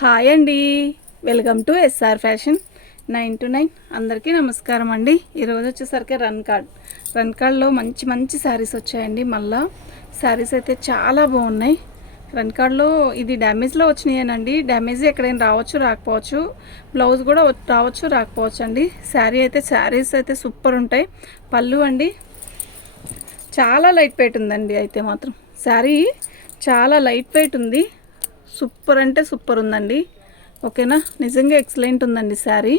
Hi అండి. Welcome to S R fashion nine two nine అందరికీ నమస్కారం అండి. ఈరోజు వచ్చేసరికి రన్ కార్డ్ రన్ కార్డ్లో మంచి మంచి శారీస్ వచ్చాయండి. మళ్ళా శారీస్ అయితే చాలా బాగున్నాయి. రన్ కార్డ్లో ఇది డ్యామేజ్లో వచ్చినాయేనండి. డ్యామేజ్ ఎక్కడైనా రావచ్చు రాకపోవచ్చు. బ్లౌజ్ కూడా రావచ్చు రాకపోవచ్చు అండి. శారీ అయితే శారీస్ అయితే సూపర్ ఉంటాయి. పళ్ళు అండి చాలా లైట్ వెయిట్ ఉందండి అయితే మాత్రం. శారీ చాలా లైట్ వెయిట్ ఉంది. సూపర్ అంటే సూపర్ ఉందండి. ఓకేనా? నిజంగా ఎక్సలెంట్ ఉందండి శారీ.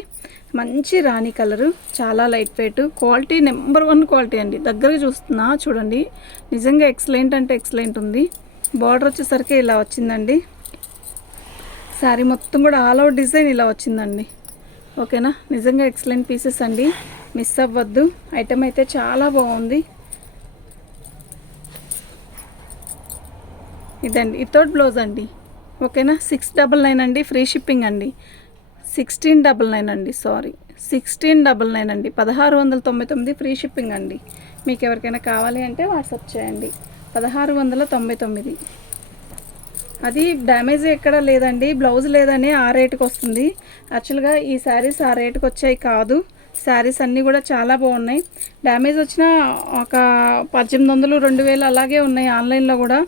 మంచి రాణి కలరు చాలా light weight quality number one quality అండి. దగ్గరగా చూస్తున్నా చూడండి. నిజంగా ఎక్సలెంట్ అంటే ఎక్సలెంట్ ఉంది. బార్డర్ వచ్చేసరికి ఇలా వచ్చిందండి. శారీ మొత్తం కూడా ఆల్ అవుట్ డిజైన్ ఇలా వచ్చిందండి. ఓకేనా? నిజంగా ఎక్సలెంట్ పీసెస్ అండి. మిస్ అవ్వద్దు. ఐటమ్ అయితే చాలా బాగుంది. ఇదండి ఇతోట్ బ్లౌజ్ అండి. ఓకేనా? సిక్స్ డబల్ నైన్ అండి ఫ్రీ షిప్పింగ్ అండి. సిక్స్టీన్ డబల్ నైన్ అండి సారీ సిక్స్టీన్ డబల్ నైన్ అండి పదహారు వందల తొంభై తొమ్మిది ఫ్రీ షిప్పింగ్ అండి. మీకు ఎవరికైనా కావాలి అంటే వాట్సాప్ చేయండి. పదహారు వందల తొంభై తొమ్మిది. అది డ్యామేజ్ ఎక్కడ లేదండి బ్లౌజ్ లేదని ఆ రేటుకి వస్తుంది. యాక్చువల్గా ఈ శారీస్ ఆ రేటుకి వచ్చాయి కాదు. శారీస్ అన్నీ కూడా చాలా బాగున్నాయి. డ్యామేజ్ వచ్చిన ఒక పద్దెనిమిది వందలు రెండు వేలు అలాగే ఉన్నాయి ఆన్లైన్లో కూడా.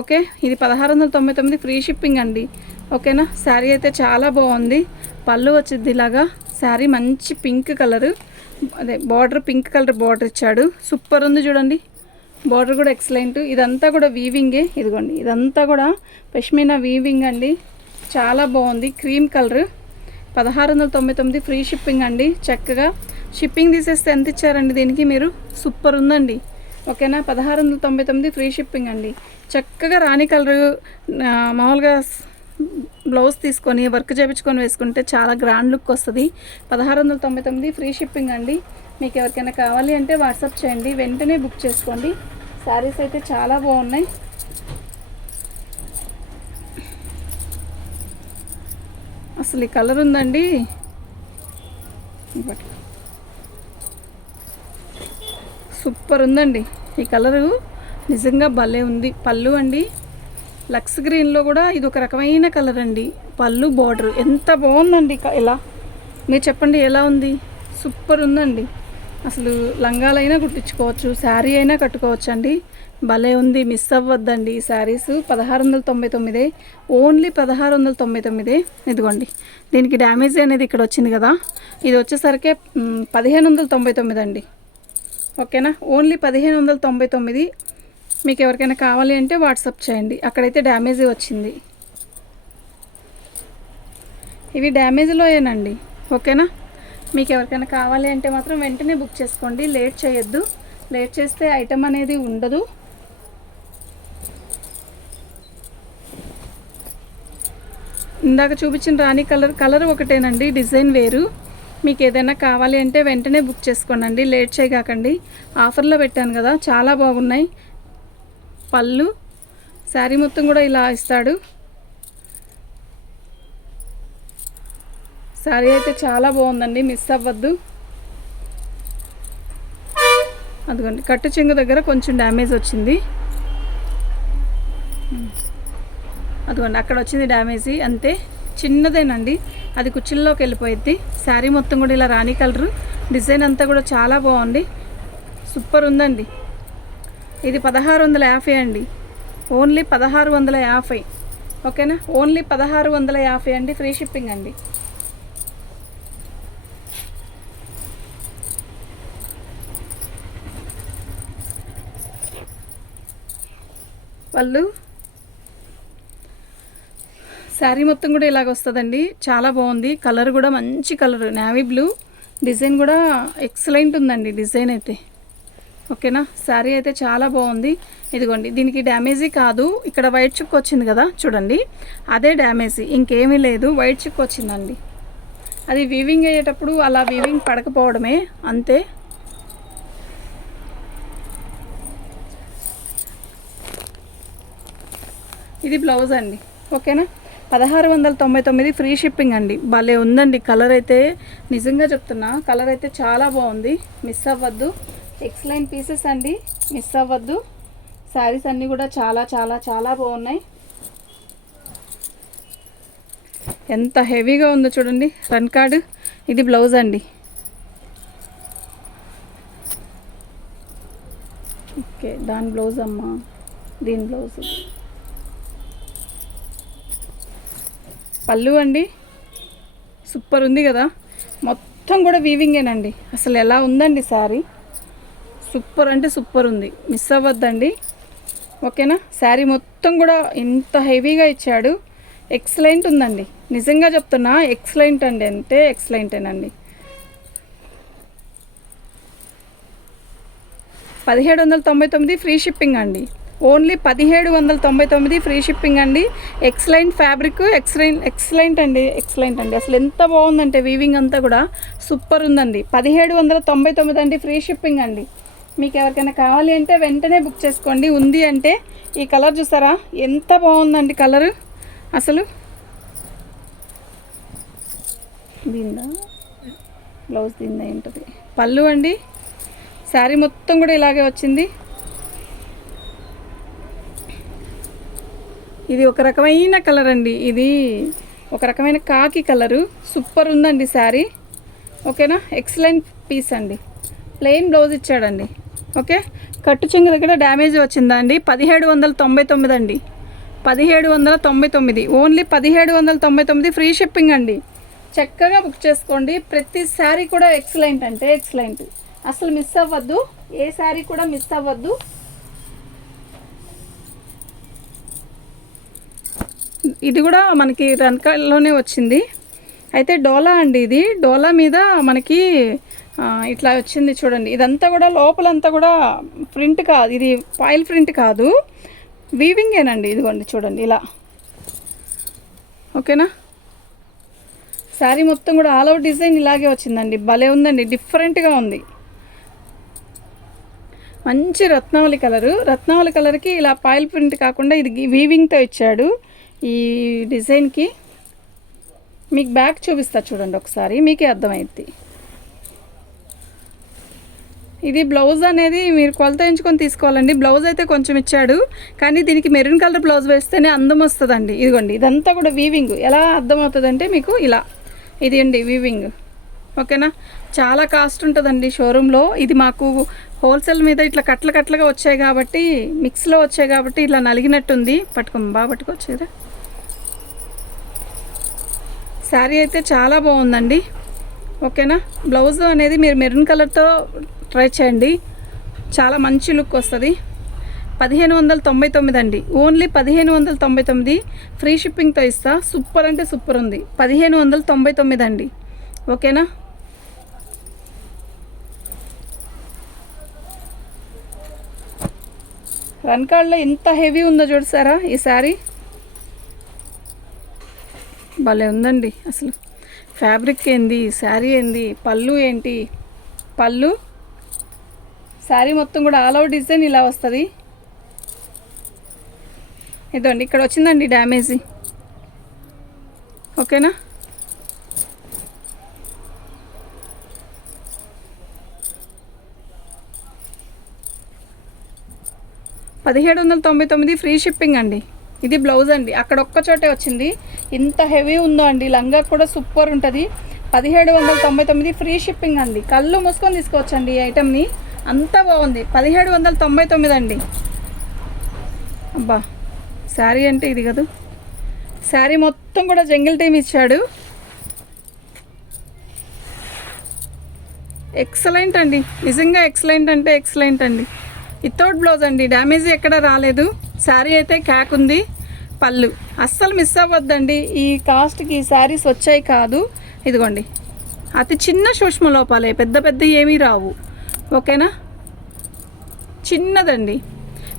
ఓకే? ఇది పదహారు వందల తొంభై తొమ్మిది ఫ్రీ షిప్పింగ్ అండి. ఓకేనా? శారీ అయితే చాలా బాగుంది. పళ్ళు వచ్చింది ఇలాగా. శారీ మంచి పింక్ కలరు. అదే బార్డర్ పింక్ కలర్ బార్డర్ ఇచ్చాడు. సూపర్ ఉంది చూడండి. బార్డర్ కూడా ఎక్సలెంట్. ఇదంతా కూడా వీవింగే. ఇదిగోండి. ఇదంతా కూడా పష్మీనా వీవింగ్ అండి. చాలా బాగుంది. Cream colour. పదహారు వందల తొంభై తొమ్మిది ఫ్రీ షిప్పింగ్ అండి. చక్కగా షిప్పింగ్ తీసేస్తే ఎంత ఇచ్చారండి దీనికి మీరు? సూపర్ ఉందండి. ఓకేనా? పదహారు వందల తొంభై తొమ్మిది ఫ్రీ షిప్పింగ్ అండి. చక్కగా రాణి కలర్ మామూలుగా బ్లౌజ్ తీసుకొని వర్క్ చేయించుకొని వేసుకుంటే చాలా గ్రాండ్ లుక్ వస్తుంది. పదహారు వందల తొంభై తొమ్మిది ఫ్రీ షిప్పింగ్ అండి. మీకు ఎవరికైనా కావాలి అంటే వాట్సాప్ చేయండి. వెంటనే బుక్ చేసుకోండి. శారీస్ అయితే చాలా బాగున్నాయి. అసలు ఈ కలర్ ఉందండి. సూపర్ ఉందండి ఈ కలరు. నిజంగా భలే ఉంది. పళ్ళు అండి. లక్స్ గ్రీన్లో కూడా ఇది ఒక రకమైన కలర్ అండి. పళ్ళు బార్డర్. ఎంత బాగుందండి ఎలా ఇలా. మీరు చెప్పండి ఎలా ఉంది? సూపర్ ఉందండి. అసలు లంగాలైనా కుట్టించుకోవచ్చు శారీ అయినా కట్టుకోవచ్చు అండి భలే ఉంది. మిస్ అవ్వద్దండి ఈ శారీస్. పదహారు వందల తొంభై తొమ్మిదే. ఓన్లీ పదహారు వందల తొంభై తొమ్మిదే. ఇదిగోండి. దీనికి డ్యామేజ్ అనేది ఇక్కడ వచ్చింది కదా. ఇది వచ్చేసరికి పదిహేను వందల తొంభై తొమ్మిది అండి ఓకేనా? ఓన్లీ పదిహేను వందల తొంభై తొమ్మిది. మీకు ఎవరికైనా కావాలి అంటే వాట్సాప్ చేయండి. అక్కడైతే డ్యామేజ్ వచ్చింది. ఇవి డ్యామేజ్లోయేనండి ఓకేనా? మీకు ఎవరికైనా కావాలి అంటే మాత్రం వెంటనే బుక్ చేసుకోండి. లేట్ చేయొద్దు. లేట్ చేస్తే ఐటమ్ అనేది ఉండదు. ఇందాక చూపించిన రాణి కలర్ కలర్ ఒకటేనండి. డిజైన్ వేరు. మీకు ఏదైనా కావాలి అంటే వెంటనే బుక్ చేసుకోనండి. లేట్ చేయగాకండి. ఆఫర్లో పెట్టాను కదా. చాలా బాగున్నాయి. పళ్ళు. శారీ మొత్తం కూడా ఇలా ఇస్తాడు. శారీ అయితే చాలా బాగుందండి మిస్ అవ్వద్దు. అదిగోండి కట్టు చెంగు దగ్గర కొంచెం డ్యామేజ్ వచ్చింది. అదిగోండి అక్కడ వచ్చింది డ్యామేజ్ అంతే. చిన్నదేనండి అది కుచ్చిల్లోకి వెళ్ళిపోయింది శారీ మొత్తం కూడా ఇలా రాణి కలరు. డిజైన్ అంతా కూడా చాలా బాగుంది. సూపర్ ఉందండి. ఇది పదహారు వందల యాభై అండి. ఓన్లీ పదహారు వందల యాభై. ఓకేనా? ఓన్లీ పదహారు వందల యాభై అండి. ఫ్రీ షిప్పింగ్ అండి. వాళ్ళు శారీ మొత్తం కూడా ఇలాగ వస్తుందండి. చాలా బాగుంది. కలర్ కూడా మంచి కలర్. నావీ బ్లూ డిజైన్ కూడా ఎక్సలెంట్ ఉందండి డిజైన్ అయితే. ఓకేనా? శారీ అయితే చాలా బాగుంది. ఇదిగోండి దీనికి డ్యామేజీ కాదు. ఇక్కడ వైట్ చుక్ వచ్చింది కదా చూడండి. అదే డ్యామేజీ ఇంకేమీ లేదు. వైట్ చుక్ వచ్చిందండి. అది వీవింగ్ అయ్యేటప్పుడు అలా వీవింగ్ పడకపోవడమే అంతే. ఇది బ్లౌజ్ అండి. ఓకేనా? పదహారు వందల తొంభై తొమ్మిది ఫ్రీ షిప్పింగ్ అండి. భలే ఉందండి. కలర్ అయితే నిజంగా చెప్తున్నా. కలర్ అయితే చాలా బాగుంది. మిస్ అవ్వద్దు. ఎక్స్లైన్ పీసెస్ అండి. మిస్ అవ్వద్దు. శారీస్ అన్నీ కూడా చాలా చాలా చాలా బాగున్నాయి. ఎంత హెవీగా ఉందో చూడండి. రన్ కార్డు ఇది బ్లౌజ్ అండి. ఓకే దాని బ్లౌజ్ అమ్మా. దీని బ్లౌజ్ పళ్ళు అండి. సూపర్ ఉంది కదా. మొత్తం కూడా వీవింగేనండి అసలు ఎలా ఉందండి శారీ సూపర్ అంటే సూపర్ ఉంది. మిస్ అవ్వద్దండి. ఓకేనా? శారీ మొత్తం కూడా ఇంత హెవీగా ఇచ్చాడు. ఎక్సలెంట్ ఉందండి. నిజంగా చెప్తున్నా ఎక్సలెంట్ అండి. అంటే ఎక్సలెంటేనండి పదిహేడు వందల తొంభై తొమ్మిది ఫ్రీ షిప్పింగ్ అండి. ఓన్లీ పదిహేడు వందల తొంభై తొమ్మిది ఫ్రీ షిప్పింగ్ అండి. ఎక్సలెంట్ ఫ్యాబ్రిక్ ఎక్సలెంట్ ఎక్సలెంట్ అండి. ఎక్సలెంట్ అండి. అసలు ఎంత బాగుందంటే వీవింగ్ అంతా కూడా. సూపర్ ఉందండి. పదిహేడు వందల తొంభై తొమ్మిది అండి ఫ్రీ షిప్పింగ్ అండి. మీకు ఎవరికైనా కావాలి అంటే వెంటనే బుక్ చేసుకోండి. ఉంది అంటే ఈ కలర్ చూసారా? ఎంత బాగుందండి కలర్. అసలు దీందా? బ్లౌజ్ దీందా ఏంటది? పళ్ళు అండి. శారీ మొత్తం కూడా ఇలాగే వచ్చింది. ఇది ఒక రకమైన కలర్ అండి. ఇది ఒక రకమైన కాకి కలరు. సూపర్ ఉందండి శారీ. ఓకేనా? ఎక్సలెంట్ పీస్ అండి. ప్లెయిన్ బ్లౌజ్ ఇచ్చాడండి. ఓకే? కట్టు చెంగు దగ్గర డ్యామేజ్ వచ్చిందా అండి పదిహేడు వందల తొంభై తొమ్మిది అండి. పదిహేడు వందల తొంభై తొమ్మిది. ఓన్లీ పదిహేడు వందల తొంభై తొమ్మిది ఫ్రీ షిప్పింగ్ అండి. చక్కగా బుక్ చేసుకోండి. ప్రతి శారీ కూడా ఎక్సలెంట్ అంటే ఎక్సలెంట్. అసలు మిస్ అవ్వద్దు. ఏ శారీ కూడా మిస్ అవ్వద్దు. ఇది కూడా మనకి రన్కాల్లోనే వచ్చింది. అయితే డోలా అండి ఇది. డోలా మీద మనకి ఇట్లా వచ్చింది చూడండి. ఇదంతా కూడా లోపలంతా కూడా ప్రింట్ కాదు ఇది ఫాయిల్ ప్రింట్ కాదు. వీవింగేనండి ఇదిగోండి చూడండి ఇలా. ఓకేనా? శారీ మొత్తం కూడా ఆల్ అవుట్ డిజైన్ ఇలాగే వచ్చిందండి. భలే ఉందండి. డిఫరెంట్గా ఉంది. మంచి రత్నావళి కలరు. రత్నావళి కలర్కి ఇలా పాయిల్ ప్రింట్ కాకుండా ఇది వీవింగ్తో ఇచ్చాడు ఈ డిజైన్కి. మీకు బ్యాక్ చూపిస్తా చూడండి ఒకసారి. మీకే అర్థమైద్ది. ఇది బ్లౌజ్ అనేది మీరు కొలత ఎంచుకొని తీసుకోవాలండి. బ్లౌజ్ అయితే కొంచెం ఇచ్చాడు. కానీ దీనికి మెరూన్ కలర్ బ్లౌజ్ వేస్తేనే అందం వస్తుందండి. ఇదిగోండి ఇదంతా కూడా వీవింగ్ ఎలా అర్థమవుతుందంటే మీకు ఇలా. ఇది అండి వీవింగ్ ఓకేనా? చాలా కాస్ట్ ఉంటుందండి షోరూంలో ఇది మాకు హోల్సేల్ మీద ఇట్లా కట్ల కట్లగా వచ్చాయి కాబట్టి మిక్స్లో వచ్చాయి కాబట్టి ఇట్లా నలిగినట్టుంది. పట్టుకో బాగా పట్టుకొచ్చేదా శారీ అయితే చాలా బాగుందండి. ఓకేనా? బ్లౌజ్ అనేది మీరు మెరూన్ కలర్తో ట్రై చేయండి. చాలా మంచి లుక్ వస్తుంది. పదిహేను వందల తొంభై తొమ్మిది అండి. ఓన్లీ పదిహేను వందల తొంభై తొమ్మిది ఫ్రీ షిప్పింగ్తో ఇస్తా. సూపర్ అంటే సూపర్ ఉంది. పదిహేను వందల తొంభై తొమ్మిది అండి. ఓకేనా? రన్ కార్డ్లో ఎంత హెవీ ఉందో చూడసారా ఈ శారీ. భలే ఉందండి అసలు. ఫ్యాబ్రిక్ ఏంది శారీ ఏంది పళ్ళు ఏంటి? పళ్ళు శారీ మొత్తం కూడా ఆల్ అవుట్ డిజైన్ ఇలా వస్తుంది. ఇదండి ఇక్కడ వచ్చిందండి డ్యామేజీ. ఓకేనా? పదిహేడు వందల తొంభై తొమ్మిది ఫ్రీ షిప్పింగ్ అండి. ఇది బ్లౌజ్ అండి. అక్కడ ఒక్క చోటే వచ్చింది. ఇంత హెవీ ఉందో అండి. లంగా కూడా సూపర్ ఉంటుంది. పదిహేడు వందల తొంభై తొమ్మిది ఫ్రీ షిప్పింగ్ అండి. కళ్ళు మూసుకొని తీసుకోవచ్చండి ఈ ఐటమ్ని అంతా బాగుంది. పదిహేడు వందల తొంభై తొమ్మిది అండి. అబ్బా శారీ అంటే ఇది కదా. శారీ మొత్తం కూడా జంగిల్ టీమ్ ఇచ్చాడు. ఎక్సలెంట్ అండి. నిజంగా ఎక్సలెంట్ అంటే ఎక్సలెంట్ అండి. వితౌట్ బ్లౌజ్ అండి. డ్యామేజ్ ఎక్కడ రాలేదు. శారీ అయితే క్యాక్ ఉంది. పళ్ళు. అస్సలు మిస్ అవ్వద్దండి. ఈ కాస్ట్కి ఈ శారీస్ వచ్చాయి కాదు. ఇదిగోండి. అతి చిన్న సూక్ష్మ లోపాలే పెద్ద పెద్ద ఏమీ రావు. ఓకేనా? చిన్నదండి.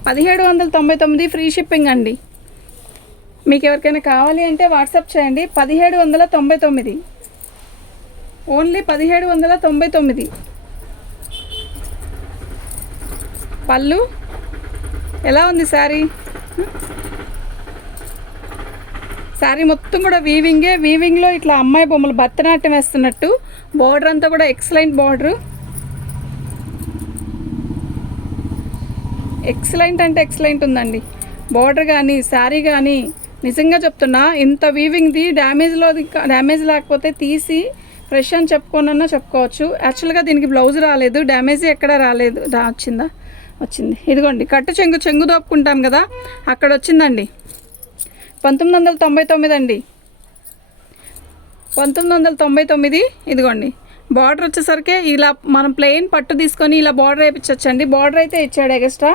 పదిహేడు వందల తొంభై తొమ్మిది ఫ్రీ షిప్పింగ్ అండి. మీకు ఎవరికైనా కావాలి అంటే వాట్సాప్ చేయండి. పదిహేడు వందల తొంభై తొమ్మిది. ఓన్లీ పదిహేడు వందల తొంభై తొమ్మిది. పళ్ళు? ఎలా ఉంది శారీ? శారీ మొత్తం కూడా వీవింగే వీవింగ్లో ఇట్లా అమ్మాయి బొమ్మలు భరతనాట్యం వేస్తున్నట్టు. బార్డర్ అంతా కూడా ఎక్సలెంట్ బార్డరు ఎక్సలెంట్ అంటే ఎక్సలెంట్ ఉందండి. బార్డర్ కానీ శారీ కానీ నిజంగా చెప్తున్నా ఇంత వీవింగ్ది డ్యామేజ్లో డ్యామేజ్ లేకపోతే తీసి ఫ్రెష్ అని చెప్పుకోనన్నా చెప్పుకోవచ్చు. యాక్చువల్గా దీనికి బ్లౌజ్ రాలేదు డ్యామేజ్ ఎక్కడ రాలేదు రా వచ్చిందా? వచ్చింది. ఇదిగోండి కట్టు చెంగు చెంగు దోపుకుంటాం కదా అక్కడ వచ్చిందండి. పంతొమ్మిది వందల తొంభై తొమ్మిది అండి. పంతొమ్మిది వందల తొంభై తొమ్మిది ఇదిగోండి. బార్డర్ వచ్చేసరికి ఇలా మనం ప్లెయిన్ పట్టు తీసుకొని ఇలా బార్డర్ వేయించవచ్చండి బార్డర్ అయితే ఇచ్చాడు ఎగస్ట్రా.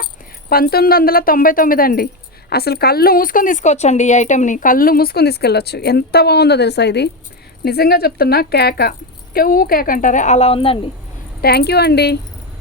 పంతొమ్మిది వందల తొంభై తొమ్మిది అండి. అసలు కళ్ళు మూసుకొని తీసుకోవచ్చండి ఈ ఐటెంని కళ్ళు మూసుకొని తీసుకెళ్ళొచ్చు. ఎంత బాగుందో తెలుసా ఇది? నిజంగా చెప్తున్నా కేక. కేవ్ కేక్ అంటారే అలా ఉందండి. థ్యాంక్ యూ అండి.